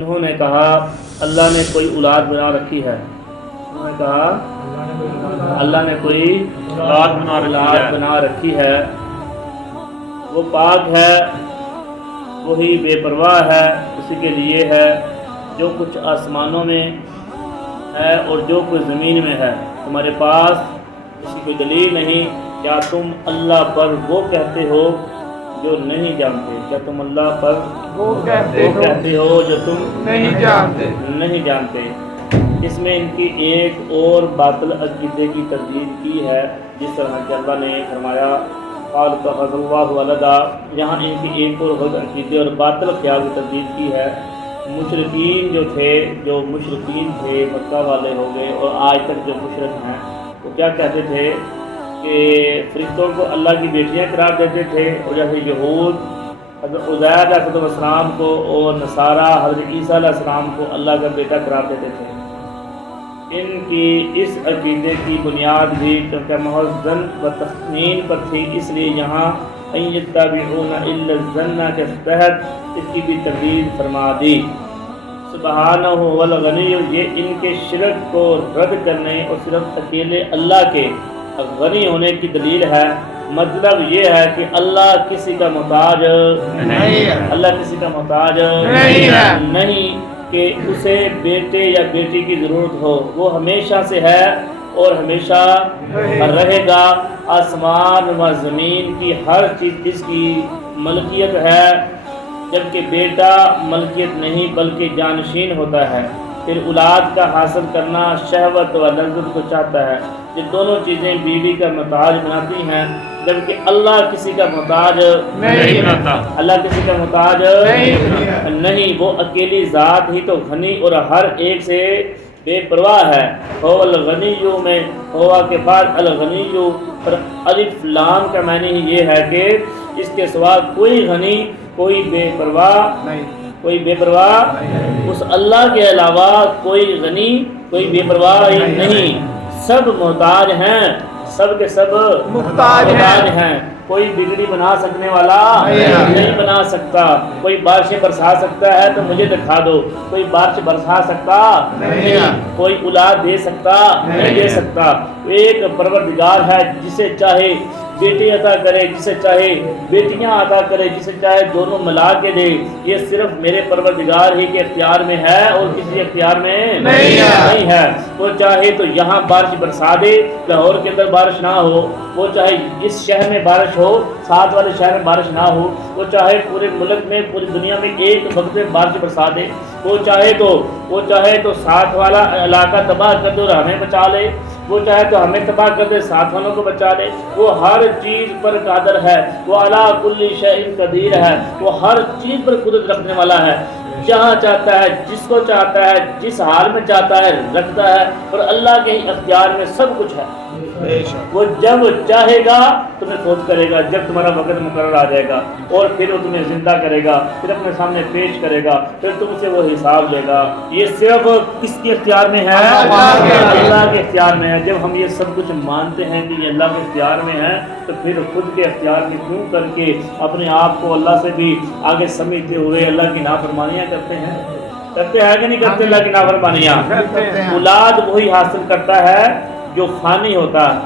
انہوں نے کہا اللہ نے کوئی اولاد بنا رکھی ہے. انہوں نے کہا اللہ نے کوئی اولاد بنا رکھی ہے. وہ پاک ہے, وہی بے پرواہ ہے, اسی کے لیے ہے جو کچھ آسمانوں میں ہے اور جو کچھ زمین میں ہے. تمہارے پاس اس کی کوئی دلیل نہیں. کیا تم اللہ پر وہ کہتے ہو جو نہیں جانتے؟ کیا تم اللہ پر وہ کہتے ہو جو تم نہیں جانتے؟ اس میں ان کی ایک اور باطل عقیدے کی تردید کی ہے, جس طرح کہ اللہ نے فرمایا قال اتخذ اللہ ولدا. یہاں ان کی ایک اور غلط عقیدے اور باطل خیال کی تردید کی ہے. مشرکین جو مشرکین تھے مکہ والے ہو گئے اور آج تک جو مشرک ہیں, وہ کیا کہتے تھے کہ فرشتوں کو اللہ کی بیٹیاں قرار دیتے تھے, اور جیسے یہود حضرت عزیر علیہ السلام کو اور نصارہ حضرت عیسیٰ علیہ السلام کو اللہ کا بیٹا قرار دیتے تھے. ان کی اس عقیدے کی بنیاد بھی کیونکہ محض ظن و تخمین پر تھی, اس لیے یہاں ان یتبعون الا الظن کے تحت اس کی بھی تردید فرما دی. سبحانہ والغنی, یہ ان کے شرک کو رد کرنے اور صرف اکیلے اللہ کے غنی ہونے کی دلیل ہے. مطلب یہ ہے کہ اللہ کسی کا محتاج نہیں ہے, اللہ کسی کا محتاج نہیں کہ اسے بیٹے یا بیٹی کی ضرورت ہو. وہ ہمیشہ سے ہے اور ہمیشہ رہے گا. آسمان و زمین کی ہر چیز اس کی ملکیت ہے, جبکہ بیٹا ملکیت نہیں بلکہ جانشین ہوتا ہے. پھر اولاد کا حاصل کرنا شہوت و لذت کو چاہتا ہے. یہ دونوں چیزیں بیوی کا محتاج بناتی ہیں, جبکہ اللہ کسی کا محتاج نہیں بناتا. اللہ کسی کا محتاج نہیں, وہ اکیلی ذات ہی تو غنی اور ہر ایک سے بے پرواہ ہے. ہو الغنی میں ہوا کے بعد الغنی پر الف لام کا معنی یہ ہے کہ اس کے سوا کوئی غنی, کوئی بے پرواہ نہیں, کوئی بے پرواہ اس اللہ کے علاوہ کوئی غنی, کوئی بے پرواہ نہیں. سب محتاج ہیں, سب کے سب محتاج ہیں. کوئی بگڑی بنا سکنے والا نہیں بنا سکتا. کوئی بارشیں برسا سکتا ہے تو مجھے دکھا دو, کوئی بارش برسا سکتا نہیں. کوئی اولاد دے سکتا نہیں دے سکتا. ایک پروردگار ہے, جسے چاہے بیٹے عطا کرے, جسے چاہے بیٹیاں عطا کرے, جسے چاہے دونوں ملا کے دے. یہ صرف میرے پروردگار ہی کے اختیار میں ہے اور کسی اختیار میں نہیں ہے. وہ چاہے تو یہاں بارش برسا دے, لاہور کے اندر بارش نہ ہو. وہ چاہے اس شہر میں بارش ہو, ساتھ والے شہر میں بارش نہ ہو. وہ چاہے پورے ملک میں, پوری دنیا میں ایک وقت میں بارش برسا دے. وہ چاہے تو ساتھ والا علاقہ تباہ کر دے اور ہمیں بچا لے. وہ چاہے تو ہمیں تباہ کر دے, ساتھ والوں کو بچا لے. وہ ہر چیز پر قادر ہے. وہ علی کل شیء قدیر ہے. وہ ہر چیز پر قدرت رکھنے والا ہے. جہاں چاہتا ہے, جس کو چاہتا ہے, جس حال میں چاہتا ہے رکھتا ہے, اور اللہ کے ہی اختیار میں سب کچھ ہے. وہ جب چاہے گا تمہیں فوت کرے گا, جب تمہارا وقت مقرر آ جائے گا, اور پھر وہ تمہیں زندہ کرے گا, پھر اپنے سامنے پیش کرے گا, پھر تم سے وہ حساب لے گا. یہ صرف کس کے اختیار میں ہے؟ اللہ کے اختیار میں ہے. جب ہم یہ سب کچھ مانتے ہیں کہ یہ اللہ کے اختیار میں ہے, تو پھر خود کے اختیار میں کیوں کر کے اپنے آپ کو اللہ سے بھی آگے سمجھتے ہوئے اللہ کی نافرمانیاں کرتے ہیں کہ نہیں کرتے؟ اللہ کی نافرمانیاں. اولاد وہی حاصل کرتا ہے جو فانی ہوتا ہے,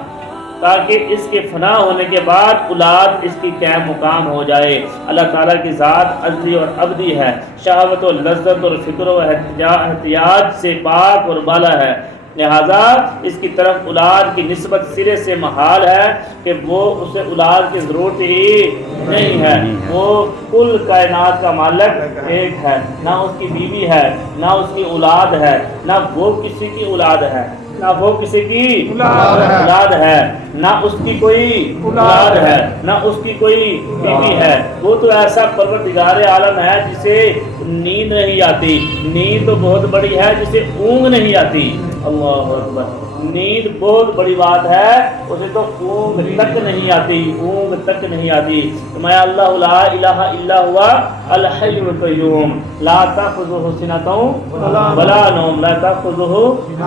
تاکہ اس کے فنا ہونے کے بعد اولاد اس کی قائم مقام ہو جائے. اللہ تعالیٰ کی ذات ازلی اور ابدی ہے, شہوت و لذت اور فکر و احتیاج سے پاک اور بالا ہے. لہذا اس کی طرف اولاد کی نسبت سرے سے محال ہے کہ وہ اسے اولاد کی ضرورت ہی نہیں ہے. وہ کل کائنات کا مالک ایک ہے, نہ اس کی بیوی ہے, نہ اس کی اولاد ہے, نہ وہ کسی کی اولاد ہے, نہ وہ کسی کی اولاد ہے, نہ اس کی کوئی اولاد ہے, نہ اس کی کوئی بیوی ہے. وہ تو ایسا پروردگار عالم ہے جسے نیند نہیں آتی. نیند تو بہت بڑی ہے, جسے اونگ نہیں آتی. اللہ اکبر. نیند بہت بڑی بات ہے، اسے تو اونگ تک نہیں آتی، اونگ تک نہیں آتی۔ فرمایا اللہ لا الہ الا ہوا الحی القیوم لا تاخذہ سنۃ ولا نوم، لا تاخذہ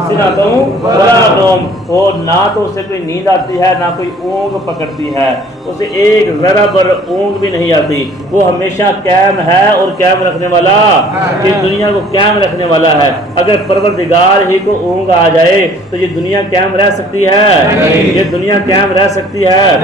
سنۃ ولا نوم، اور نہ تو اسے کوئی نیند آتی ہے نہ کوئی اونگ پکڑتی ہے، اسے ایک ذرا بر اونگ بھی نہیں آتی، وہ ہمیشہ قائم ہے اور قائم رکھنے والا، اس دنیا کو قائم رکھنے والا ہے۔ اگر پروردگار ہی کو اونگ آ جائے تو یہ دنیا قائم رہ سکتی ہے؟ یہ دنیا قائم رہ سکتی ہے؟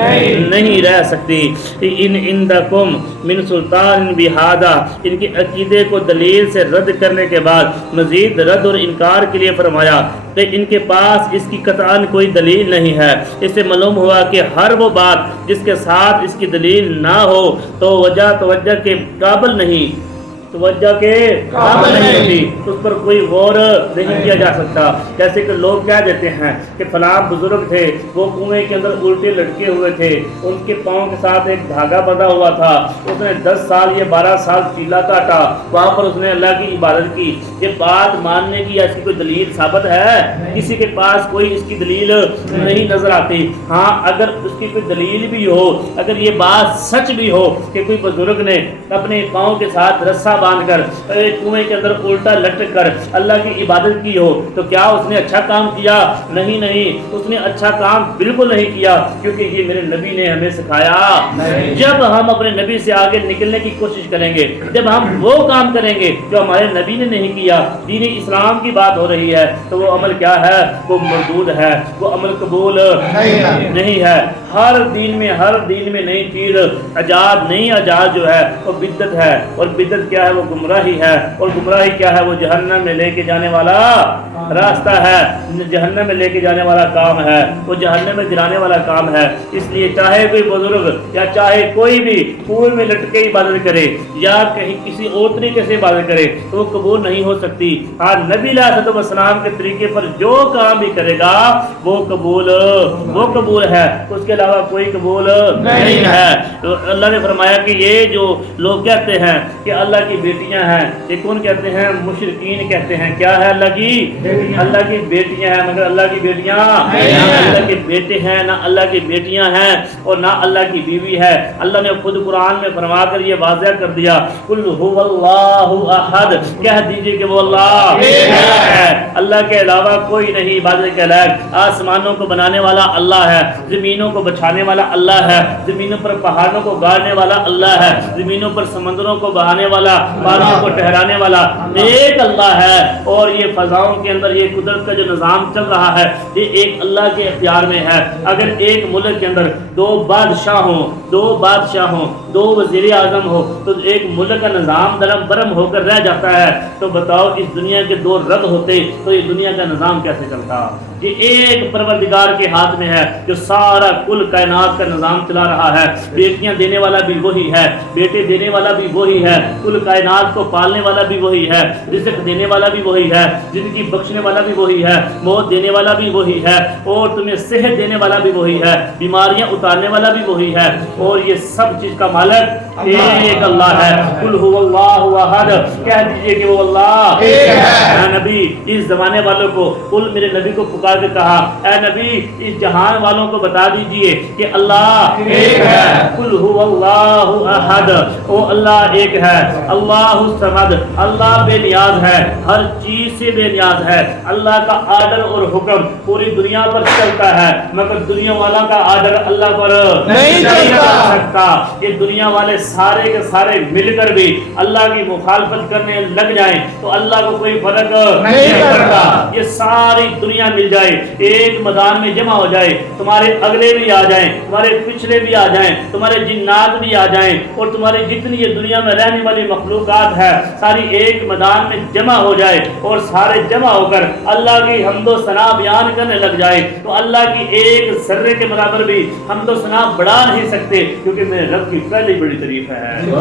نہیں رہ سکتی۔ ان عندکم من سلطان بہذا، ان کے عقیدے کو دلیل سے رد کرنے کے بعد مزید رد اور انکار کے لیے فرمایا کہ ان کے پاس اس کی قطعاً کوئی دلیل نہیں ہے۔ اس سے معلوم ہوا کہ ہر وہ بات جس کے ساتھ اس کی دلیل نہ ہو تو وجہ توجہ کے قابل نہیں، توجہ کے قابل نہیں ہوتی، اس پر کوئی غور نہیں کیا جا سکتا۔ جیسے کہ لوگ کہہ دیتے ہیں کہ فلاں بزرگ تھے، وہ کنویں کے اندر الٹے لٹکے ہوئے تھے، ان کے پاؤں کے ساتھ ایک دھاگا بندھا ہوا تھا، اس نے 10 سال یا 12 سال چیلا کاٹا، وہاں پر اس نے اللہ کی عبادت کی۔ یہ بات ماننے کی ایسی کوئی دلیل ثابت ہے؟ کسی کے پاس کوئی اس کی دلیل نہیں نظر آتی۔ ہاں اگر اس کی کوئی دلیل بھی ہو، اگر یہ بات سچ بھی ہو کہ کوئی بزرگ نے اپنے پاؤں کے ساتھ رسا باندھ کر کنویں کے اندر الٹا لٹک کر اللہ کی عبادت کی ہو، تو کیا اس نے اچھا کام کیا؟ نہیں، اس نے اچھا کام بالکل نہیں کیا، کیونکہ یہ میرے نبی نے ہمیں سکھایا۔ جب ہم اپنے نبی سے آگے نکلنے کی کوشش کریں گے، جب ہم وہ کام کریں گے جو ہمارے نبی نے نہیں کیا، دین اسلام کی بات ہو رہی ہے، تو وہ عمل کیا ہے؟ وہ مردود ہے، وہ عمل قبول نہیں ہے۔ ہر دین میں نئی چیز ایجاد، نئی ایجاد جو ہے وہ بدعت ہے، اور بدعت کیا ہے؟ وہ گمراہی ہے، اور گمراہی کیا ہے؟ وہ جہنم میں لے کے جانے والا راستہ ہے، جہنم میں لے کے جانے والا کام ہے، وہ جہنم میں گرانے والا کام ہے۔ اس لیے چاہے کوئی بزرگ یا چاہے کوئی بھی کنویں میں لٹکے عبادت کرے یا کہیں کسی اور طریقے سے عبادت کرے تو وہ قبول نہیں ہو سکتی۔ ہاں نبی علیہ الصلوۃ والسلام کے طریقے پر جو کام بھی کرے گا وہ قبول ہے، اس کے علاوہ کوئی قبول نہیں ہے۔ تو اللہ نے فرمایا کہ یہ جو لوگ کہتے ہیں کہ اللہ کی بیٹیاں ہیں، یہ کون کہتے ہیں؟ مشرکین کہتے ہیں۔ کیا ہے؟ اللہ کی بیٹیاں ہیں، مگر اللہ کی بیٹیاں نہ اللہ کے بیٹے ہیں، نہ اللہ کی بیٹیاں ہیں، اور نہ اللہ کی بیوی ہے۔ اللہ نے خود قرآن میں فرما کر یہ واضح کر دیا، قل هو اللہ احد، کہہ دیجئے کہ وہ اللہ ہے، اللہ کے علاوہ کوئی نہیں عبادت کے لائق۔ آسمانوں کو بنانے والا اللہ ہے، زمینوں کو بچھانے والا اللہ ہے، زمینوں پر پہاڑوں کو گاڑنے والا اللہ ہے، زمینوں پر سمندروں کو بہانے والا، پہاڑوں کو ٹھہرانے والا ایک اللہ ہے۔ اور یہ فضاؤں کے اندر یہ قدرت کا جو نظام چل رہا ہے یہ ایک اللہ کے اختیار میں ہے۔ اگر ایک ملک کے اندر دو بادشاہ ہوں، دو وزیر اعظم ہو تو ایک ملک کا نظام درم برم ہو کر رہ جاتا ہے، تو بتاؤ اس دنیا کے دو رب ہوتے تو یہ دنیا کا نظام کیسے چلتا؟ یہ ایک پروردگار کے ہاتھ میں ہے جو سارا کل کائنات کا نظام چلا رہا ہے۔ بیٹیاں دینے والا بھی وہی ہے، بیٹے دینے والا بھی وہی ہے، کل کائنات کو پالنے والا بھی وہی ہے، رزق دینے والا بھی وہی ہے، زندگی بخشنے والا بھی وہی ہے، موت دینے والا بھی وہی ہے، اور تمہیں صحت دینے والا بھی وہی ہے، بیماریاں اتارنے والا بھی وہی ہے، اور یہ سب چیز کا مالک ایک اللہ ہے۔ قل هو اللہ احد، کہہ دیجئے کہ وہ اللہ ایک ہے۔ اے نبی اس زمانے والوں کو، قل میرے نبی کو پکار کے کہا، اے نبی اس جہان والوں کو بتا دیجئے کہ اللہ ایک ہے۔ قل هو اللہ احد، وہ اللہ ایک ہے۔ اللہ الصمد، اللہ بے نیاز ہے، ہر چیز سے بے نیاز ہے۔ اللہ کا آرڈر اور حکم پوری دنیا پر چلتا ہے، مگر دنیا والا کا آرڈر اللہ پر نہیں چل سکتا۔ یہ دنیا والے سارے کے سارے مل کر بھی اللہ کی مخالفت کرنے لگ جائیں تو اللہ کو کوئی فرق نہیں پڑتا۔ یہ ساری دنیا مل جائے، ایک میدان میں جمع ہو جائے، تمہارے اگلے بھی آ جائیں، تمہارے پچھلے بھی آ جائیں، تمہارے جنات بھی آ جائیں، اور تمہاری جتنی یہ دنیا میں رہنے والی مخلوقات ہے ساری ایک میدان میں جمع ہو جائے، اور سارے جمع ہو کر اللہ کی حمد و ثنا بیان کرنے لگ جائے تو اللہ کی ایک ذرے کے برابر بھی حمد و ثنا بڑھا نہیں سکتے، کیونکہ میرے رب کی پہلی بڑی شریف ہے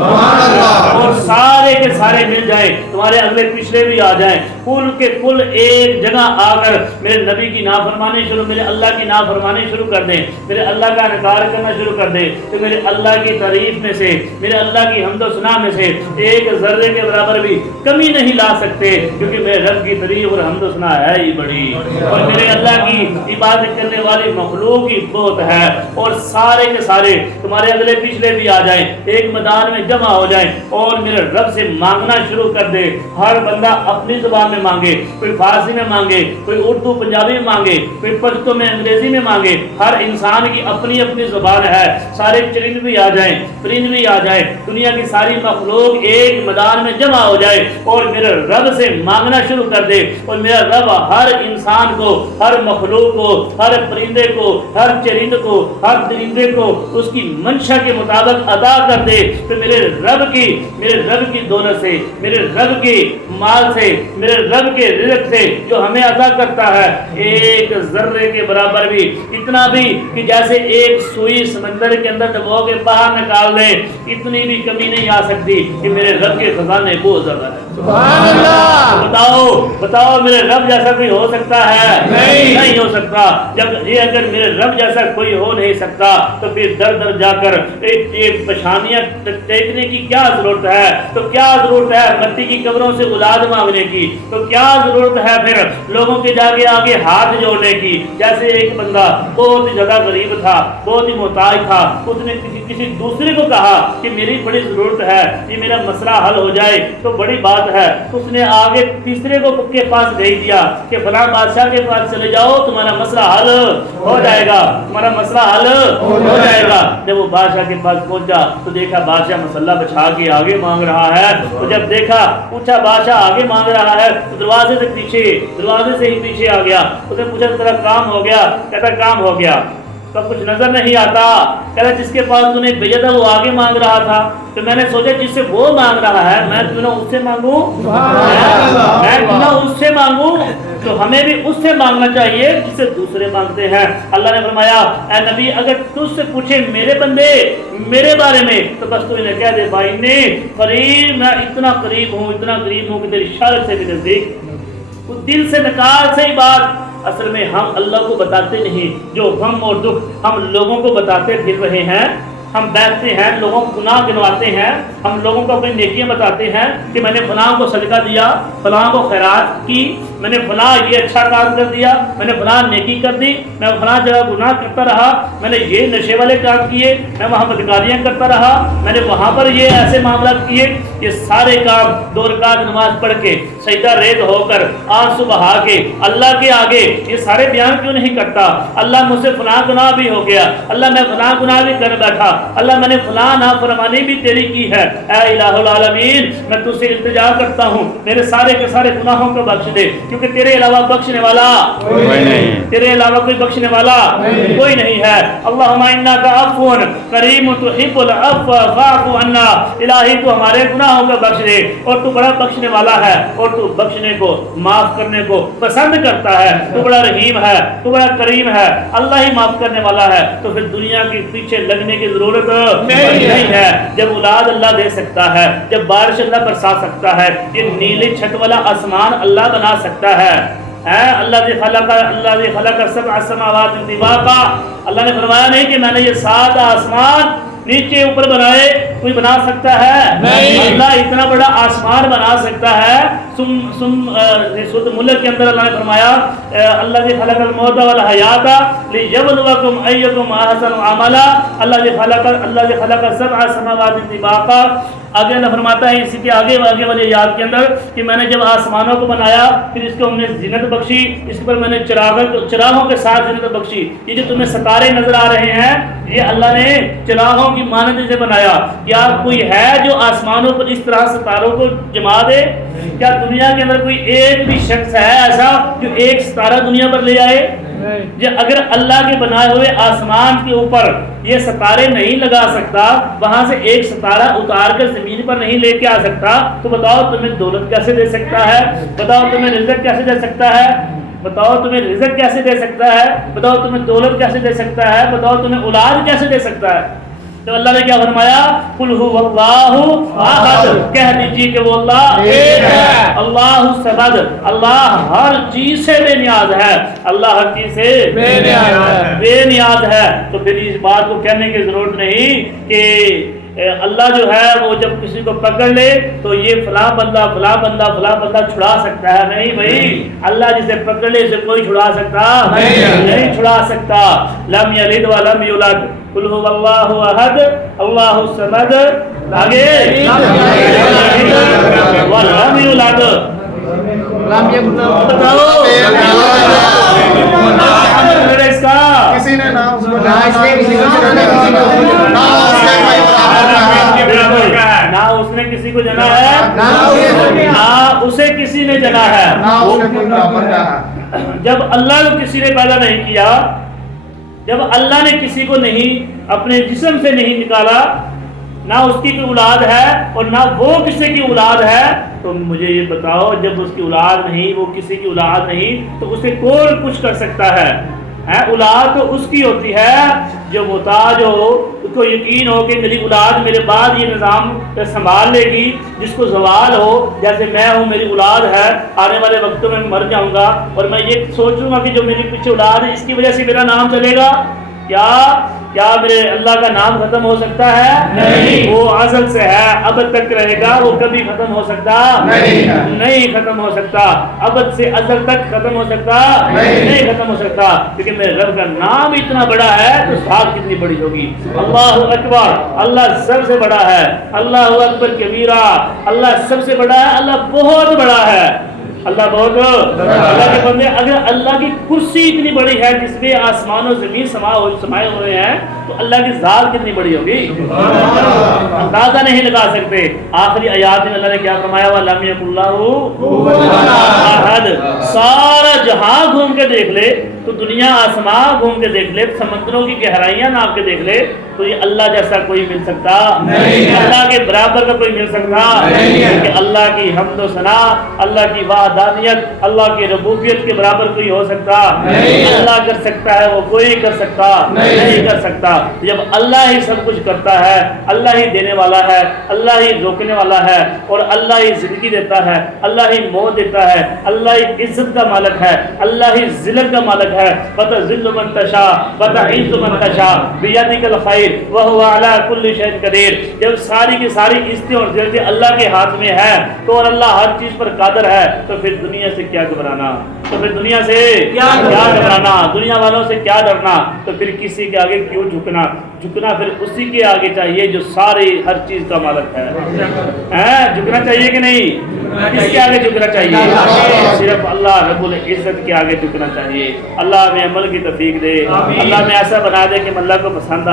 اور سارے کے سارے مل جائیں، تمہارے اگلے پچھلے بھی آ جائیں، کل کے کل ایک جگہ آ کر میرے نبی کی نافرمانی شروع، میرے اللہ کی نافرمانی شروع کر دیں، میرے اللہ کا انکار کرنا شروع کر دیں، تو میرے اللہ کی تعریف میں سے، میرے اللہ کی حمد و ثنا میں سے ایک ذرے کے برابر بھی کمی نہیں لا سکتے، کیونکہ میرے رب کی تعریف اور حمد و ثنا ہے ہی بڑی، اور میرے اللہ کی عبادت کرنے والی مخلوق ہی بہت ہے، اور سارے کے سارے تمہارے اگلے پچھلے بھی آ جائیں، ایک میدان میں جمع ہو جائیں اور میرے رب سے مانگنا شروع کر دے۔ ہر بندہ اپنی زبان میں مانگے، کوئی فارسی میں مانگے، کوئی اردو پنجابی میں مانگے، کوئی پشتو میں انگریزی میں مانگے، ہر انسان کی اپنی اپنی زبان ہے، سارے چرند بھی آ جائیں، پرند بھی آ جائیں، دنیا کی ساری مخلوق ایک میدان میں جمع ہو جائے اور میرے رب سے مانگنا شروع کر دے، اور میرا رب ہر انسان کو، ہر مخلوق کو، ہر پرندے کو، ہر چرند کو، ہر درندے کو اس کی منشا کے مطابق ادا کر دے، تو میرے رب کی دولت سے، میرے رب کی مال سے، میرے رب کے رزق سے جو ہمیں عطا کرتا ہے، ایک ذرے کے برابر بھی، اتنا بھی کہ جیسے ایک سوئی سمندر کے اندر ڈبو کے باہر نکال دیں، اتنی بھی کمی نہیں آ سکتی کہ میرے رب کے خزانے بہت زیادہ ہے۔ سبحان اللہ۔ بتاؤ میرے رب جیسا کوئی ہو سکتا ہے؟ نہیں ہو سکتا۔ جب یہ اگر میرے رب جیسا کوئی ہو نہیں سکتا تو پھر در در جا کر ایک پشانیاں ٹیکنے کی کیا ضرورت ہے؟ تو کیا ضرورت ہے مٹی کی قبروں سے اولاد مانگنے کی؟ تو کیا ضرورت ہے پھر لوگوں کے جاگے آگے ہاتھ جوڑنے کی؟ جیسے ایک بندہ بہت ہی زیادہ غریب تھا، بہت ہی محتاج تھا، اس نے کسی دوسرے کو کہا کہ میری بڑی ضرورت ہے، یہ میرا مسئلہ حل ہو جائے تو بڑی بات ہے، اس نے آگے تیسرے کو کے پاس بھیج دیا کہ فلاں بادشاہ کے پاس چلے جاؤ، تمہارا مسئلہ حل ہو جائے گا، تمہارا مسئلہ حل ہو جائے گا۔ جب وہ بادشاہ کے پاس پہنچا تو دیکھا بادشاہ مسئلہ بچھا کے آگے مانگ رہا ہے، تو جب دیکھا پوچھا بادشاہ آگے مانگ رہا ہے تو دروازے سے ہی پیچھے آ گیا، اس نے پوچھا تیرا کام ہو گیا؟ کہتا کام ہو گیا۔ تو کچھ نظر نہیں آتا، کہتا جس کے پاس تو نے بھیجا تھا وہ آگے مانگ رہا تھا، تو میں نے سوچا جس سے وہ مانگ رہا ہے میں کیوں اس سے مانگوں، میں کیوں اس سے مانگوں، تو ہمیں بھی اس سے مانگنا چاہیے جس سے دوسرے مانگتے ہیں۔ اللہ نے فرمایا اے نبی اگر تجھ سے پوچھے میرے بندے میرے بارے میں تو بس تو انہیں کہہ دے بھائی نے قریب، میں اتنا قریب ہوں کہ تیری اشارت سے بھی نزدیک، دل سے نکال سے ہی بات۔ اصل میں ہم اللہ کو بتاتے نہیں، جو غم اور دکھ ہم لوگوں کو بتاتے پھر رہے ہیں، ہم بیٹھتے ہیں لوگوں کو گناہ گنواتے ہیں، ہم لوگوں کو اپنی نیکیاں بتاتے ہیں کہ میں نے فلاں کو صدقہ دیا، فلاں کو خیرات کی، میں نے فلاں یہ اچھا کام کر دیا، میں نے فلاں نیکی کر دی، میں فلاں جگہ گناہ کرتا رہا، میں نے یہ نشے والے کام کیے، میں وہاں بدکاریاں کرتا رہا، میں نے وہاں پر یہ ایسے معاملات کیے۔ یہ سارے کام 2 رکعت نماز پڑھ کے سجدہ ریز ہو کر آنسو بہا کے اللہ کے آگے یہ سارے بیان کیوں نہیں کرتا؟ اللہ مجھ سے فلاں گناہ بھی ہو گیا، اللہ میں فلاں گناہ بھی کر بیٹھا، اللہ میں نے فلاں نافرمانی بھی تیری کی ہے، اے الہ العالمین میں تجھ سے التجا کرتا ہوں میرے سارے کے سارے گناہوں کو بخش دے، کیونکہ تیرے علاوہ بخشنے والا کوئی نہیں، تیرے علاوہ کوئی بخشنے والا کوئی نہیں ہے۔ اللہم انک عفو کریم تحب العفو فاعف عنا، الہی تو ہمارے گناہوں کو بخش دے، اور تو بڑا بخشنے والا ہے، اور تو بخشنے کو معاف کرنے کو پسند کرتا ہے، تو بڑا رحیم ہے، تو بڑا کریم ہے، اللہ ہی معاف کرنے والا ہے، تو پھر دنیا کے پیچھے لگنے کی ضرورت نہیں ہے۔ جب اولاد اللہ دے سکتا ہے، جب بارش اللہ برسا سکتا ہے، یہ نیلے چھت والا آسمان اللہ بنا سکتا ہے، اللہ نے خلق 7 سماوات طباقا، اللہ نے فرمایا نہیں کہ میں نے یہ 7 آسمان نیچے اوپر بنائے، کوئی بنا سکتا ہے؟ اللہ اتنا بڑا آسمان بنا سکتا ہے۔ سورۃ ملک کے اندر اللہ نے فرمایا اللہ نے خلق الموت والحیات لیبلوکم ایکم احسن عملا، اللہ نے خلق 7 سماوات طباقا۔ آگے اللہ فرماتا ہے اسی کے آگے والے یاد کے اندر کہ میں نے جب آسمانوں کو بنایا پھر اس کو ہم نے زینت بخشی، اس پر میں نے چراغوں کے ساتھ زینت بخشی۔ یہ جو تمہیں ستارے نظر آ رہے ہیں یہ اللہ نے چراغوں کی مانند سے بنایا۔ کیا کوئی ہے جو آسمانوں پر اس طرح ستاروں کو جما دے؟ کیا دنیا کے اندر کوئی ایک بھی شخص ہے ایسا جو ایک ستارہ دنیا پر لے آئے؟ اگر اللہ کے بنائے ہوئے آسمان کے اوپر یہ ستارے نہیں لگا سکتا، وہاں سے ایک ستارہ اتار کر زمین پر نہیں لے کے آ سکتا، تو بتاؤ تمہیں دولت کیسے دے سکتا ہے؟ بتاؤ تمہیں رزق کیسے دے سکتا ہے؟ بتاؤ تمہیں رزق کیسے دے سکتا ہے؟ بتاؤ تمہیں دولت کیسے دے سکتا ہے؟ بتاؤ تمہیں اولاد کیسے دے سکتا ہے؟ تو اللہ نے کیا فرمایا؟ قل هو اللہ احد، کہہ دیجیے کہ وہ اللہ ایک ہے، اللہ الصمد، اللہ ہر چیز سے بے نیاز ہے، اللہ ہر چیز سے بے نیاز ہے، بے نیاز ہے۔ تو پھر اس بات کو کہنے کی ضرورت نہیں کہ اللہ جو ہے وہ جب کسی کو پکڑ لے تو یہ فلاں بندہ فلاں بندہ فلاں بندہ چھڑا سکتا ہے، نہیں بھائی، اللہ جسے پکڑ لے اسے کوئی چھڑا سکتا نہیں چھڑا سکتا۔ لم یلد ولم یولد، قل هو اللہ احد اللہ الصمد، آگے ولم یولد، بتاؤ اس کا کسی نے نہ اس کو نہ اس نے کسی کو جنا ہے، نہ اسے کسی نے جنا ہے۔ جب اللہ کو کسی نے پیدا نہیں کیا، جب اللہ نے کسی کو نہیں اپنے جسم سے نہیں نکالا، نہ اس کی کوئی اولاد ہے اور نہ وہ کسی کی اولاد ہے، تو مجھے یہ بتاؤ جب اس کی اولاد نہیں، وہ کسی کی اولاد نہیں، تو اسے کون کچھ کر سکتا ہے؟ اولاد تو اس کی ہوتی ہے جو محتاج ہو، اس کو یقین ہو کہ میری اولاد میرے بعد یہ نظام سنبھال لے گی، جس کو زوال ہو، جیسے میں ہوں میری اولاد ہے، آنے والے وقتوں میں مر جاؤں گا اور میں یہ سوچوں گا کہ جو میری پیچھے اولاد ہے اس کی وجہ سے میرا نام چلے گا، کیا میرے اللہ کا نام ختم ہو سکتا ہے؟ نہیں، وہ ازل سے ہے، ابد تک رہے گا، وہ کبھی ختم ہو سکتا نہیں ختم ہو سکتا، ابد سے ازل تک ختم ہو سکتا نہیں ختم ہو سکتا، کیونکہ میرے رب کا نام اتنا بڑا ہے تو ذات کتنی بڑی ہوگی۔ اللہ اکبر، اللہ سب سے بڑا ہے، اللہ اکبر کبیرہ، اللہ سب سے بڑا ہے، اللہ بہت بڑا ہے، اللہ بہت اللہ کے بندے، اگر اللہ کی کرسی اتنی بڑی ہے جس میں آسمان و زمین سمائے ہوئے ہیں تو اللہ کی ذات کتنی بڑی ہوگی، اندازہ نہیں لگا سکتے۔ آخری آیات میں اللہ نے کیا فرمایا؟ وَلَمْ يَكُنْ لَهُ احد، سارا جہاں گھوم کے دیکھ لے تو دنیا آسمان گھوم کے دیکھ لے، سمندروں کی گہرائیاں ناپ کے دیکھ لے تو یہ اللہ جیسا کوئی مل سکتا نہیں، اللہ کے برابر کا کوئی مل سکتا نہیں، کہ اللہ کی حمد و ثنا، اللہ کی وحدانیت، اللہ کی ربوبیت کے برابر کوئی ہو سکتا نہیں، اللہ کر سکتا ہے وہ کوئی کر سکتا نہیں کر سکتا۔ جب اللہ ہی سب کچھ کرتا ہے، اللہ ہی دینے والا ہے، اللہ ہی روکنے والا ہے، اور اللہ ہی زندگی دیتا ہے، اللہ ہی موت دیتا ہے، اللہ ہی عزت کا مالک ہے، اللہ ہی ذلت کا مالک ہے، وَتَذِلُّ مَن تَشَاءُ وَتُعِزُّ مَن تَشَاءُ بِيَدِكَ الْخَيْرُ وَهُوَ عَلَى كُلِّ شَيْءٍ قَدِيرٌ۔ جب ساری کی ساری عزتیں اور ذلتیں اللہ کے ہاتھ میں ہے تو اور اللہ ہر چیز پر قادر ہے، تو پھر دنیا سے کیا گھبرانا، تو پھر دنیا سے کیا گھبرانا، دنیا والوں سے کیا ڈرنا، تو پھر کسی کے آگے کیوں جھکنا؟ جھکنا پھر اسی کے آگے چاہیے جو ساری ہر چیز کا مالک ہے۔ جھکنا چاہیے کہ نہیں؟ کس کے آگے جھکنا چاہیے؟ صرف اللہ رب العزت کے آگے جھکنا چاہیے۔ اللہ ہمیں عمل کی توفیق دے، اللہ ہمیں ایسا بنا دے کہ اللہ کو پسند